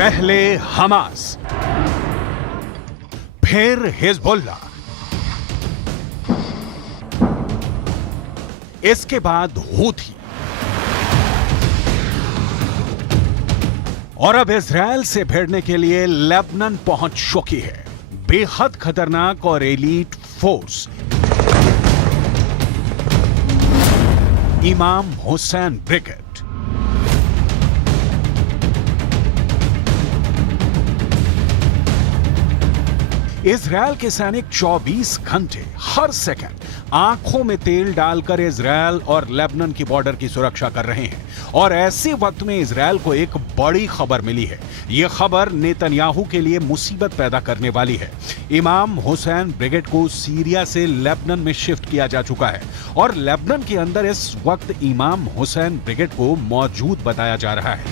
पहले हमास, फिर हिजबुल्ला, इसके बाद हूथी और अब इजरायल से भिड़ने के लिए लेबनान पहुंच चुकी है बेहद खतरनाक और एलीट फोर्स इमाम हुसैन ब्रिगेड। इजरायल के सैनिक 24 घंटे हर सेकंड आंखों में तेल डालकर इजरायल और लेबनान की बॉर्डर की सुरक्षा कर रहे हैं। और ऐसे वक्त में इजरायल को एक बड़ी खबर मिली है। यह खबर नेतन्याहू के लिए मुसीबत पैदा करने वाली है। इमाम हुसैन ब्रिगेड को सीरिया से लेबनान में शिफ्ट किया जा चुका है और लेबनान के अंदर इस वक्त इमाम हुसैन ब्रिगेड को मौजूद बताया जा रहा है।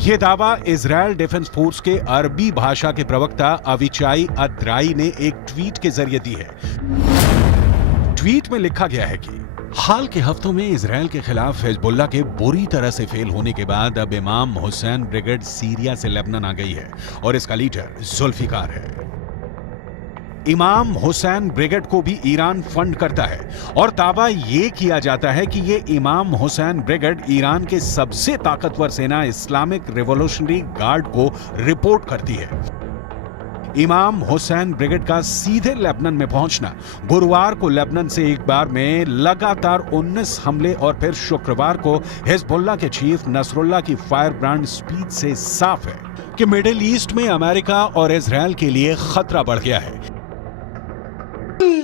यह दावा इजरायल डिफेंस फोर्स के अरबी भाषा के प्रवक्ता अविचाई अद्राई ने एक ट्वीट के जरिए दी है। ट्वीट में लिखा गया है कि हाल के हफ्तों में इजरायल के खिलाफ हिजबुल्लाह के बुरी तरह से फेल होने के बाद अब इमाम हुसैन ब्रिगेड सीरिया से लेबनान आ गई है और इसका लीडर जुल्फिकार है। इमाम हुसैन ब्रिगेड को भी ईरान फंड करता है और दावा यह किया जाता है कि यह इमाम हुसैन ब्रिगेड ईरान के सबसे ताकतवर सेना इस्लामिक रिवॉल्यूशनरी गार्ड को रिपोर्ट करती है। इमाम हुसैन ब्रिगेड का सीधे लेबनान में पहुंचना गुरुवार को लेबनान से एक बार में लगातार 19 हमले और फिर शुक्रवार को हिजबुल्लाह के चीफ नसरुल्लाह की फायर ब्रांड स्पीच से साफ है कि मिडिल ईस्ट में अमेरिका और इजरायल के लिए खतरा बढ़ गया है।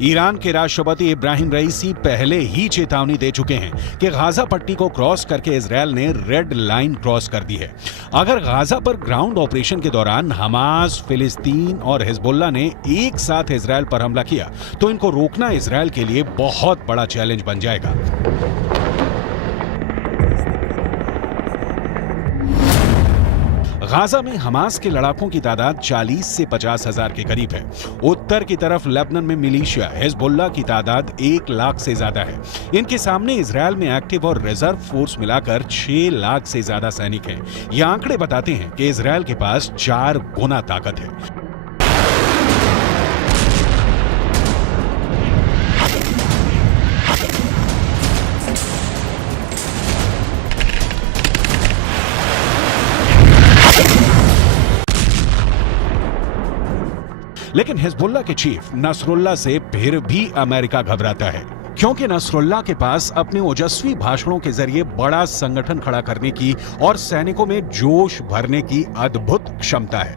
ईरान के राष्ट्रपति इब्राहिम रईसी पहले ही चेतावनी दे चुके हैं कि गाजा पट्टी को क्रॉस करके इजरायल ने रेड लाइन क्रॉस कर दी है। अगर गाजा पर ग्राउंड ऑपरेशन के दौरान हमास, फिलिस्तीन और हिजबुल्लाह ने एक साथ इजरायल पर हमला किया तो इनको रोकना इजरायल के लिए बहुत बड़ा चैलेंज बन जाएगा। गाजा में हमास के लड़ाकों की तादाद 40 से 50 हजार के करीब है। उत्तर की तरफ लेबनान में मिलिशिया हिजबुल्लाह की तादाद 1 लाख से ज्यादा है। इनके सामने इजरायल में एक्टिव और रिजर्व फोर्स मिलाकर 6 लाख से ज्यादा सैनिक हैं। ये आंकड़े बताते हैं कि इजरायल के पास 4 गुना ताकत है। लेकिन हिजबुल्लाह के चीफ नसरुल्लाह से फिर भी अमेरिका घबराता है, क्योंकि नसरुल्लाह के पास अपने ओजस्वी भाषणों के जरिए बड़ा संगठन खड़ा करने की और सैनिकों में जोश भरने की अद्भुत क्षमता है।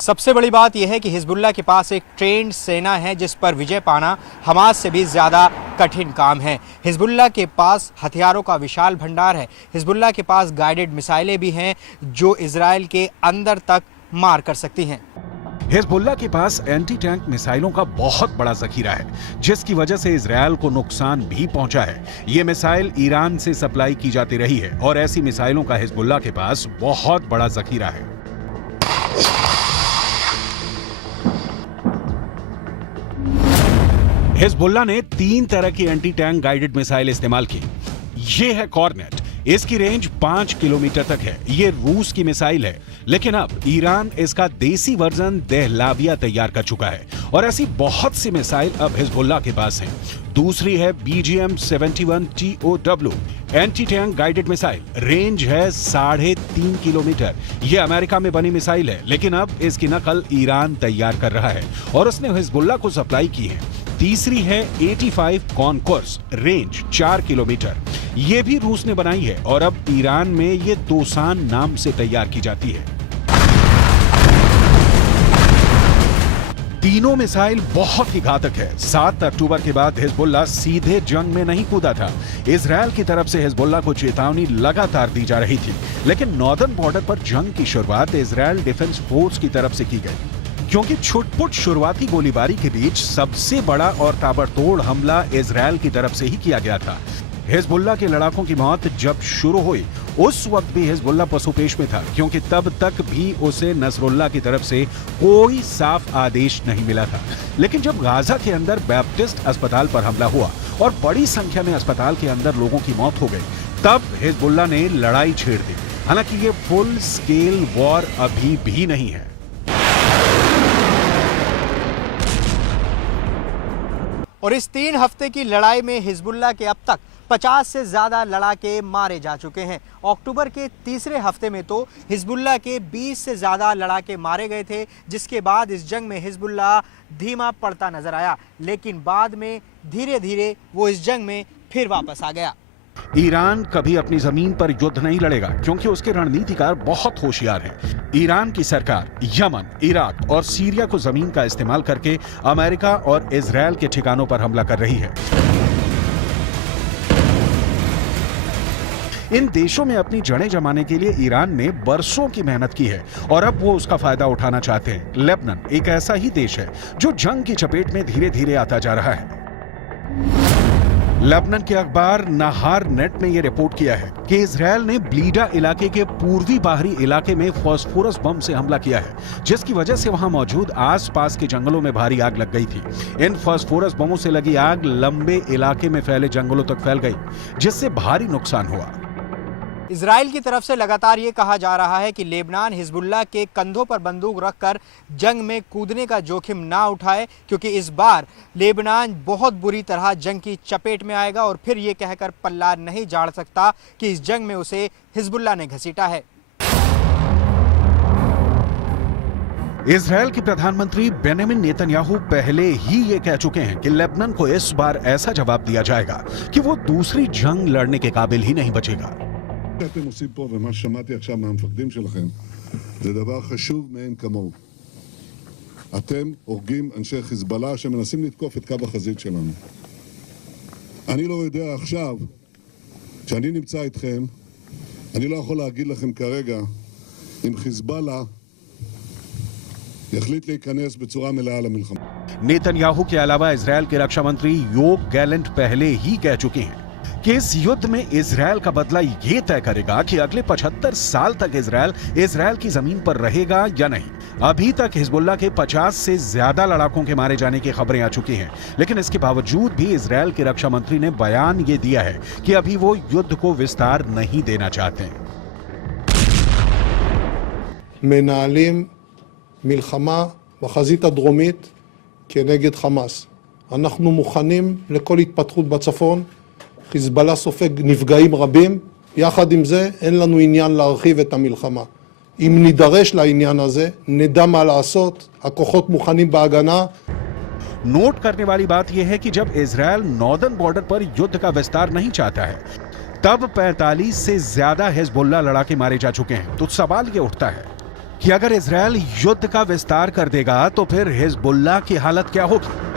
सबसे बड़ी बात यह है कि हिजबुल्लाह के पास एक ट्रेंड सेना है जिस पर विजय पाना हमास से भी ज़्यादा कठिन काम है। हिजबुल्लाह के पास हथियारों का विशाल भंडार है। हिजबुल्लाह के पास गाइडेड मिसाइलें भी हैं जो इजरायल के अंदर तक मार कर सकती हैं। हिजबुल्लाह के पास एंटी टैंक मिसाइलों का बहुत बड़ा जखीरा है, जिसकी वजह से इजरायल को नुकसान भी पहुंचा है। ये मिसाइल ईरान से सप्लाई की जाती रही है और ऐसी मिसाइलों का हिजबुल्लाह के पास बहुत बड़ा जखीरा है। हिजबुल्लाह ने 3 तरह की एंटी टैंक गाइडेड मिसाइल इस्तेमाल की। ये है कॉर्नेट, इसकी रेंज 5 किलोमीटर तक है। ये रूस की मिसाइल है, लेकिन अब ईरान इसका देसी वर्जन दहलाविया तैयार कर चुका है और ऐसी बहुत सी मिसाइल अब हिजबुल्लाह के पास हैं। दूसरी है BGM-71 TOW anti tank guided missile. Range है 3.5 किलोमीटर। यह अमेरिका में बनी मिसाइल है, लेकिन अब इसकी नकल ईरान तैयार कर रहा है और उसने हिजबुल्लाह को सप्लाई की है। तीसरी है 85 कॉनकोर्स, रेंज 4 किलोमीटर। यह भी रूस ने बनाई है और अब ईरान में ये दोसान नाम से तैयार की जाती है। तीनों मिसाइल बहुत ही घातक है। 7 अक्टूबर के बाद हिजबुल्लाह सीधे जंग में नहीं कूदा था। इजरायल की तरफ से हिजबुल्लाह को चेतावनी लगातार दी जा रही थी, लेकिन नॉर्दर्न बॉर्डर पर जंग की शुरुआत इजरायल डिफेंस फोर्स की तरफ से की गई, क्योंकि छुटपुट शुरुआती गोलीबारी के बीच सबसे बड़ा और ताबड़तोड़ हमला इजरायल की तरफ से ही किया गया था। हिजबुल्लाह के लड़ाकों की मौत जब शुरू हुई, उस वक्त भी हिजबुल्लाह पसुपेश में था, क्योंकि तब तक भी उसे नसरुल्लाह की तरफ से कोई साफ आदेश नहीं मिला था। लेकिन जब गाजा के अंदर बैप्टिस्ट अस्पताल पर हमला हुआ और बड़ी संख्या में अस्पताल के अंदर लोगों की मौत हो गई, तब हिजबुल्लाह ने लड़ाई छेड़ दी। हालांकि ये फुल स्केल वॉर अभी भी नहीं है। और इस 3 हफ्ते की लड़ाई में हिजबुल्लाह के अब तक 50 से ज्यादा लड़ाके मारे जा चुके हैं। अक्टूबर के तीसरे हफ्ते में तो हिजबुल्लाह के 20 से ज्यादा लड़ाके मारे गए थे, जिसके बाद इस जंग में हिजबुल्लाह धीमा पड़ता नजर आया, लेकिन बाद में धीरे धीरे वो इस जंग में फिर वापस आ गया। ईरान कभी अपनी जमीन पर युद्ध नहीं लड़ेगा, क्योंकि उसके रणनीतिकार बहुत होशियार हैं। ईरान की सरकार यमन, इराक और सीरिया को जमीन का इस्तेमाल करके अमेरिका और इजरायल के ठिकानों पर हमला कर रही है। इन देशों में अपनी जड़ें जमाने के लिए ईरान ने बरसों की मेहनत की है और अब वो उसका फायदा उठाना चाहते हैं। लेबनान एक ऐसा ही देश है जो जंग की चपेट में धीरे धीरे आता जा रहा है। लेबनान के अखबार नहार नेट ने यह रिपोर्ट किया है कि इजरायल ने ब्लीडा इलाके के पूर्वी बाहरी इलाके में फास्फोरस बम से हमला किया है, जिसकी वजह से वहां मौजूद आसपास के जंगलों में भारी आग लग गई थी। इन फास्फोरस बमों से लगी आग लंबे इलाके में फैले जंगलों तक फैल गई, जिससे भारी नुकसान हुआ। इजराइल की तरफ से लगातार ये कहा जा रहा है कि लेबनान हिजबुल्लाह के कंधों पर बंदूक रखकर जंग में कूदने का जोखिम ना उठाए, क्योंकि इस बार लेबनान बहुत बुरी तरह जंग की चपेट में आएगा और फिर ये कहकर पल्ला नहीं झाड़ सकता कि इस जंग में उसे हिजबुल्लाह ने घसीटा है। इजरायल के प्रधानमंत्री बेंजामिन नेतन्याहू पहले ही ये कह चुके हैं कि लेबनान को इस बार ऐसा जवाब दिया जाएगा कि वो दूसरी जंग लड़ने के काबिल ही नहीं बचेगा। שאתם עושים פה ומה ששמעתי עכשיו מהמפקדים שלכם זה דבר חשוב מאין כמוהו. אתם הורגים אנשי חיזבאללה שמנסים לתקוף את קו החזית שלנו. אני לא יודע עכשיו, כשאני נמצא איתכם, אני לא יכול להגיד לכם כרגע אם חיזבאללה יחליט להיכנס בצורה מלאה למלחמה. नेतन्याहू के अलावा इजरायल के रक्षा मंत्री योव गैलेंट पहले ही कह चुके हैं कि इस युद्ध में इजरायल का बदला ये तय करेगा कि अगले 75 साल तक इजरायल की जमीन पर रहेगा या नहीं। अभी तक हिजबुल्लाह के 50 से ज्यादा लड़ाकों के मारे जाने की खबरें आ चुकी हैं, लेकिन इसके बावजूद भी इजरायल के रक्षा मंत्री ने बयान ये दिया है कि अभी वो युद्ध को विस्तार नहीं देना चाहते। מנהלים מלחמה בחזית הדרומית כנגד חמאס. אנחנו מוכנים לכל התפתחות בצפון. חיזבאללה סופג נפגעים רבים. יחד עם זה אין לנו עניין להרחיב את המלחמה. אם נידרש לעניין הזה, נדע מה לעשות. הכוחות מוכנים בהגנה. नोट करने वाली बात यह है कि जब इजरायल नॉर्दर्न बॉर्डर पर युद्ध का विस्तार नहीं चाहता है, तब 45 से ज्यादा हिजबुल्लाह लड़ाके मारे जा चुके हैं। तो सवाल यह उठता है कि अगर इजरायल युद्ध का विस्तार कर देगा तो फिर हिजबुल्लाह की हालत क्या होगी।